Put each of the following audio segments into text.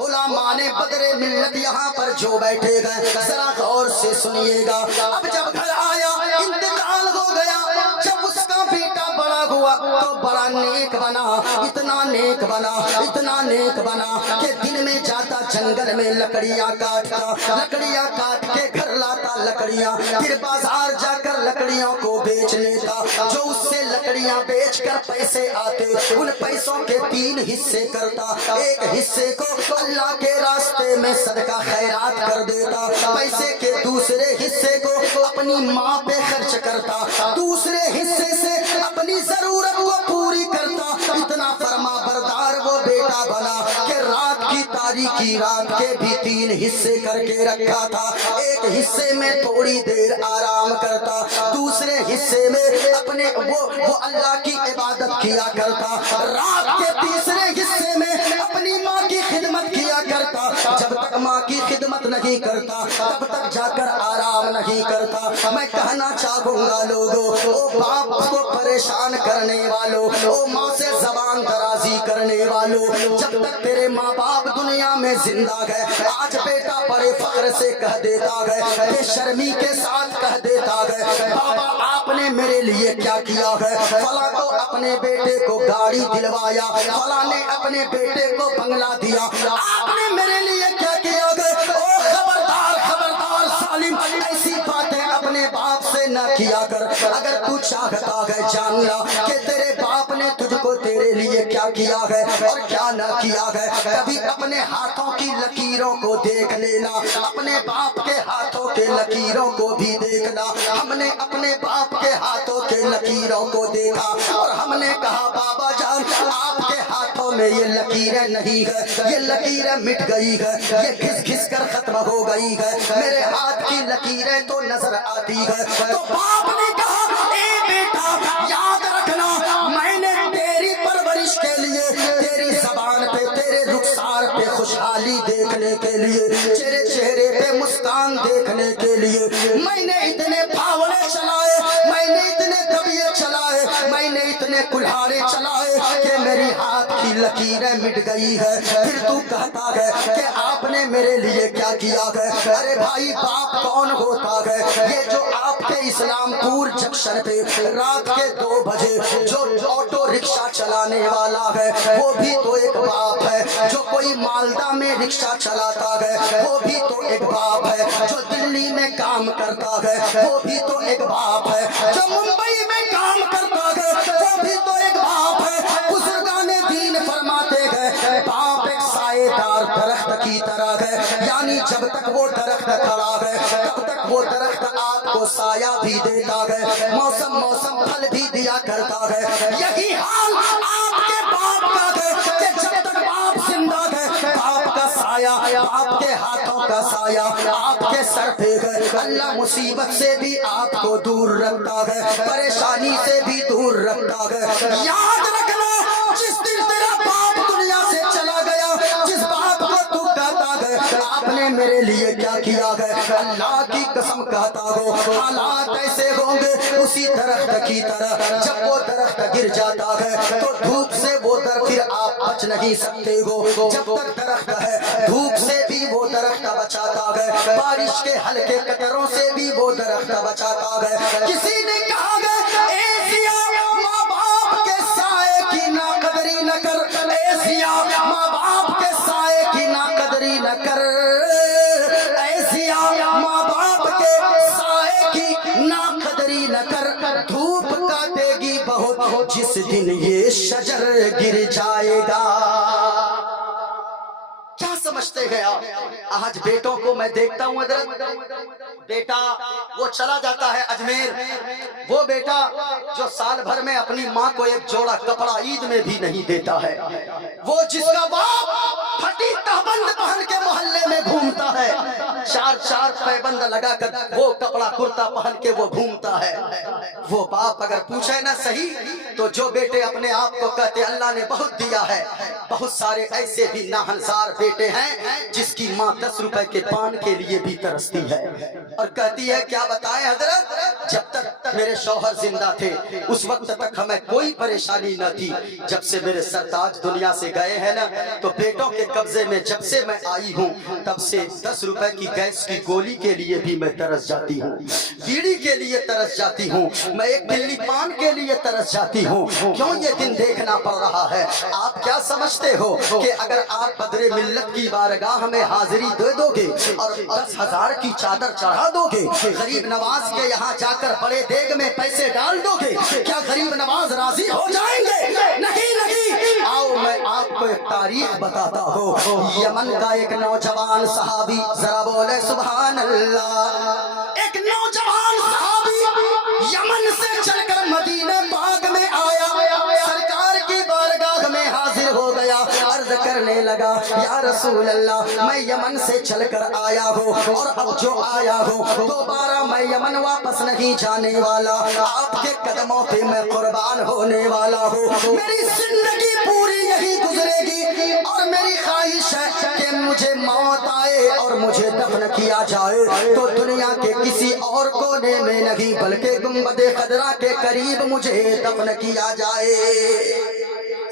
غلامان بدر ملت یہاں پر جو بیٹھے گئے ذرا غور سے سنیے گا. اب جب گھر آیا انتقال ہو گیا, جب اس کا بیٹا بڑا ہوا تو بڑا نیک بنا, اتنا نیک بنا, اتنا نیک بنا کہ دن میں جاتا جنگل میں لکڑیاں کاٹتا, لکڑیاں کاٹ کے گھر لاتا لکڑیاں, پھر بازار جا کر لکڑیوں کو بیچ لیتا. جو اس سے لکڑیاں بیچ کر پیسے آتے ان پیسوں کے 3 حصے کرتا. ایک حصے کو اللہ کے راستے میں صدقہ خیرات کر دیتا, پیسے کے دوسرے حصے کو اپنی ماں پہ خرچ کرتا, دوسرے حصے سے اپنی ضرورت کو پوری کرتا. اتنا فرما بردار وہ بیٹا بنا کہ رات کی تاریکی رات کے بھی 3 حصے کر کے رکھا تھا. ایک حصے میں تھوڑی دیر آرام کرتا, دوسرے حصے میں اپنے وہ اللہ کی عبادت کیا کرتا, رات کے تیسرے حصے میں اپنی ماں کی خدمت کیا کرتا. جب تک ماں کی خدمت نہیں کرتا تب تک جا کر آرام نہیں کرتا. میں کہنا چاہوں گا لوگوں, او باپ کو پریشان کرنے والوں, او ماں سے زبان درازی کرنے والوں, جب تک تیرے ماں باپ دنیا میں زندہ گئے, آج بیٹا بڑے فخر سے کہہ دیتا گئے, بے شرمی کے ساتھ کہہ دیتا گئے, بابا آپ نے میرے لیے کیا کیا ہے, فلاں کو اپنے بیٹے کو گاڑی دلوایا, فلاں نے اپنے بیٹے کو بنگلہ دیا, آپ نے میرے لیے کیا کیا ہے. او خبردار خبردار ظالم, ایسی باتیں اپنے باپ سے نہ کیا کر. اگر تو چاہتا ہے جاننا کہ تیرے باپ نے تجھ کو تیرے لیے کیا کیا ہے اور کیا نہ کیا ہے, کبھی اپنے ہاتھوں کی لکیروں کو دیکھ لینا, اپنے باپ کے ہاتھوں کے لکیروں کو بھی دیکھنا. ہم نے اپنے باپ کے ہاتھوں کے لکیروں کو دیکھا اور ہم نے کہا بابا جان آپ کے ہاتھوں میں یہ لکیریں نہیں ہے, یہ لکیریں مٹ گئی ہے, یہ گھس گھس کر ختم ہو گئی ہے, میرے ہاتھ کی لکیریں تو نظر آتی ہے. تو باپ نے کہا اے بیٹا یاد رکھنا, میں نے تیری پرورش کے لیے, تیری زبان پہ, تیرے رخسار پہ خوشحالی دیکھنے کے لیے, تیرے چہرے پہ مسکان دیکھنے کے لیے میں نے اتنے پھاوڑے چلائے, میں نے اتنے دبیے چلائے, میں نے اتنے کلہاڑے چلائے کہ میری ہاتھ کی لکیریں مٹ گئی ہے. پھر تو کہتا ہے کہ آپ نے میرے لیے کیا کیا ہے. ارے بھائی باپ کون ہوتا ہے, یہ جو آپ کے اسلام پور جنکشن پہ رات کے 2 بجے جو آٹو رکشہ چلانے والا ہے وہ بھی تو ایک باپ ہے, جو کوئی مالدہ میں رکشہ چلاتا ہے وہ بھی تو ایک باپ ہے, جو دلی میں کام کرتا ہے وہ بھی تو ایک باپ ہے, جو ممبئی میں کام کرتا ہے وہ بھی تو ایک باپ ہے. بزرگان دین فرماتے ہیں باپ ایک سائے دار درخت کی طرح ہے, یعنی جب تک وہ درخت کھڑا ہے تب تک وہ درخت آپ کو سایہ بھی دیتا ہے, موسم موسم پھل بھی دیا کرتا ہے. یہی حال آپ کے باپ کا ہے کہ جب تک باپ زندہ ہے باپ کا سایہ, باپ کے ہاتھوں کا سایہ آپ کے سر پہ ہے. اللہ مصیبت سے بھی آپ کو دور رکھتا ہے, پریشانی سے بھی دور رکھتا ہے. یاد رکھنا جس دن تیرا باپ دنیا سے چلا گیا, جس باپ کو تو کہتا ہے آپ نے میرے لیے کیا کیا ہے, اللہ کی قسم کہتا ہو حالات ایسے ہوں گے اسی درخت کی طرح, جب وہ درخت گر جاتا ہے تو دھوپ سے وہ درخت پھر آپ بچ نہیں سکتے ہو. جب تک درخت ہے دھوپ سے بھی وہ درخت بچاتا ہے, بارش کے ہلکے قطروں سے بھی وہ درخت بچاتا ہے. کسی نے کہا گیا اے سیاہ ماں باپ کے سائے کی ناقدری نہ کر, اے سیاہ ماں باپ کے سائے کی ناقدری نہ کر, اے سیاہ ماں باپ کے سائے کی ناقدری نہ کر, دھوپ کاٹے گی بہت جس دن یہ شجر گر جائے گا. کیا سمجھتے ہیں آپ؟ آج بیٹوں کو میں دیکھتا ہوں حضرت, بیٹا وہ چلا جاتا ہے اجمیر, وہ بیٹا جو سال بھر میں اپنی ماں کو ایک جوڑا کپڑا عید میں بھی نہیں دیتا ہے, وہ جس کا باپ پھٹی تہبند پہن کے محلے میں گھومتا ہے, 4 پیبند لگا کر وہ کپڑا کرتا پہن کے وہ گھومتا ہے, وہ باپ اگر پوچھے نہ صحیح تو جو بیٹے اپنے آپ کو کہتے اللہ نے بہت دیا ہے, بہت سارے ایسے بھی ناہنزار بیٹے ہیں جس کی ماں 10 روپے کے پان کے لیے بھی ترستی ہے اور کہتی ہے کیا بتائیں حضرت, جب تک میرے شوہر زندہ تھے اس وقت تک ہمیں کوئی پریشانی نہ تھی, جب سے میرے سرتاج دنیا سے گئے ہیں نا تو بیٹوں کے قبضے میں جب جب سے میں آئی ہوں تب سے 10 روپے کی گیس کی گولی کے لیے بھی میں ترس جاتی ہوں, بیڑی کے لیے ترس جاتی ہوں, میں ایک دلی پان کے لیے ترس جاتی ہوں. کیوں یہ دن دیکھنا پڑ رہا ہے؟ آپ کیا سمجھتے ہو کہ اگر آپ بدر ملت کی بارگاہ میں حاضری دے دو گے اور 10,000 کی چادر چڑھا دو گے, غریب نواز کے یہاں جا کر بڑے دیگ میں پیسے ڈال دو گے, کیا غریب نواز راضی ہو جائیں گے؟ نہیں نہیں. آؤ میں آپ کو ایک تاریخ بتاتا ہوں. یمن کا ایک نوجوان صحابی, ذرا بولے سبحان اللہ, ایک نوجوان صحابی یمن سے چل کر مدینہ پاک میں آیا, سرکار کی بارگاہ میں حاضر ہو گیا, عرض کرنے لگا یا رسول اللہ میں یمن سے چل کر آیا ہوں اور اب جو آیا ہوں دوبارہ میں یمن واپس نہیں جانے والا, آپ کے قدموں پہ میں قربان ہونے والا ہوں. میری زندگی پوری یہی گزرے گی اور میری خواہش ہے کہ مجھے موت آئے اور مجھے دفن کیا جائے تو دنیا کے کسی اور کونے میں نہیں بلکہ گنبد خضرا کے قریب مجھے دفن کیا جائے.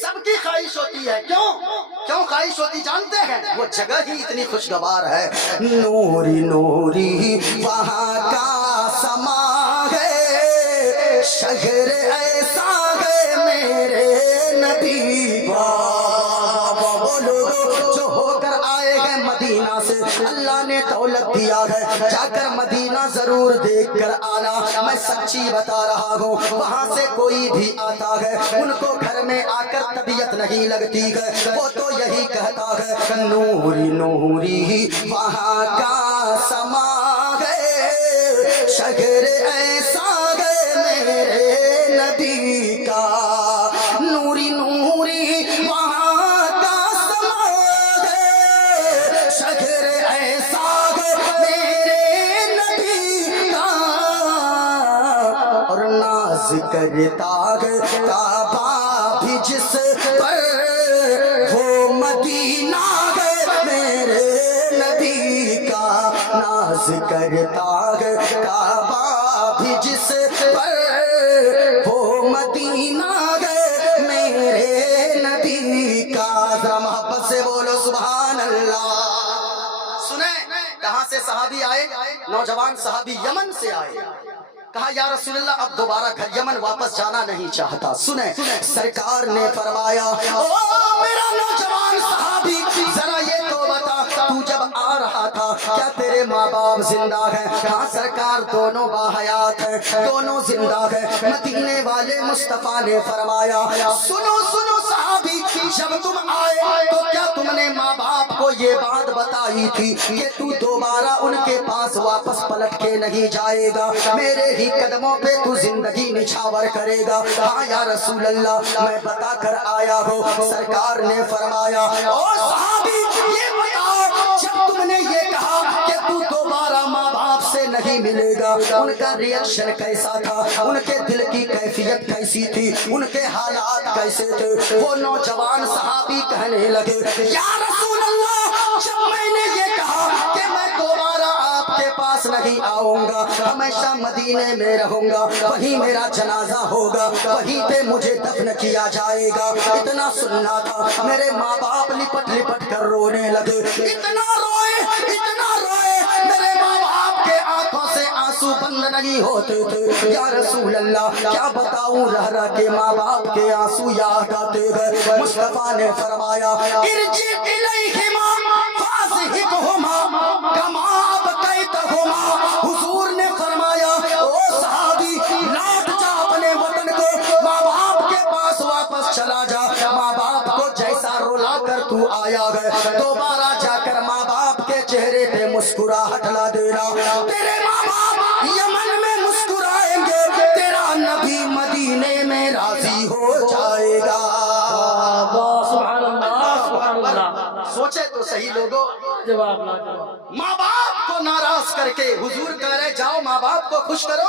سب کی خواہش ہوتی ہے. کیوں خواہش ہوتی جانتے ہیں؟ وہ جگہ ہی اتنی خوشگوار ہے. نوری نوری وہاں کا سما ہے, شہر ایسا ہے میرے نبی کا. وہ لوگ جو ہو کر آئے ہیں مدینہ سے, اللہ نے دولت دیا ہے, جا کر مدینہ ضرور دیکھ کر آنا. میں سچی بتا رہا ہوں, وہاں سے کوئی بھی آتا ہے ان کو گھر میں آ کر طبیعت نہیں لگتی ہے, وہ تو یہی کہتا ہے نوری نوری وہاں کا سما ہے, شہر ایسا ہے میرے نبی کا. نوری نوری وہاں کا سما ہے, شہر ایسا ہے میرے نبی کا. اور ناز کرتا ہے کعبہ بھی جس پر, وہ مدینہ ہے میرے نبی کا. ناز کرتا ہے کعبہ بھی جس پر, وہ مدینہ ہے میرے نبی کا. ذرا محبت سے بولو سبحان اللہ. سنیں کہاں سے صحابی آئے؟ نوجوان صحابی یمن سے آئے. کہا یا رسول اللہ اب دوبارہ گھر یمن واپس جانا نہیں چاہتا. سنیں سرکار نے فرمایا او میرا نوجوان صحابی ذرا یہ تو بتا, تو جب آ رہا تھا کیا تیرے ماں باپ زندہ ہیں؟ ہاں سرکار دونوں باحیات ہیں, دونوں زندہ ہیں. مدینے والے مصطفیٰ نے فرمایا سنو سنو صحابی, جب تم آئے تو کیا تم نے ماں باپ کو یہ بات بتائی تھی کہ تو دوبارہ ان کے پاس واپس پلٹ کے نہیں جائے گا, میرے ہی قدموں پہ تو زندگی نچھاور کرے گا؟ ہاں یا رسول اللہ میں بتا کر آیا ہوں. سرکار نے فرمایا او صحابی یہ بتاؤ, جب تم نے یہ کہا کہ تو دوبارہ ماں باپ سے نہیں ملے گا, ان کا ریئیکشن کیسا تھا, ان کے دل کی کیفیت کیسی تھی, ان کے حالات کیسے تھے؟ وہ نوجوان صحابی کہنے لگے یا رسول اللہ جب میں نے یہ کہا کہ میں دوبارہ آپ کے پاس نہیں آؤں گا, ہمیشہ مدینے میں رہوں گا, وہیں میرا جنازہ ہوگا, وہیں پہ مجھے دفن کیا جائے گا, اتنا سننا تھا میرے ماں باپ لپٹ لپٹ کر رونے لگے. اتنا روئے میرے ماں باپ کے آنکھوں سے آنسو بند نہیں ہوتے تھے. یا رسول اللہ کیا بتاؤں, رہ رہ کے ماں باپ کے آنسو یاد آتے گئے. مصطفیٰ نے فرمایا ارجع الیہما فاضحکہما کما ابقیتہما. حضور نے فرمایا او صحابی لوٹ جا اپنے وطن کو, ماں باپ کے پاس واپس چلا جا, ماں باپ کو جیسا رولا کر تو آیا ہے دوبارہ جا کر ماں باپ کے چہرے پہ مسکراہٹ لا دینا. تیرے ماں باپ یمن میں مسکرائیں گے, تیرا نبی مدینے میں راضی ہو جائے گا. سبحان اللہ سبحان اللہ. سوچے تو صحیح لوگوں, جواب ماں باپ کو ناراض کر کے حضور کہہ رہے جاؤ ماں باپ کو خوش کرو,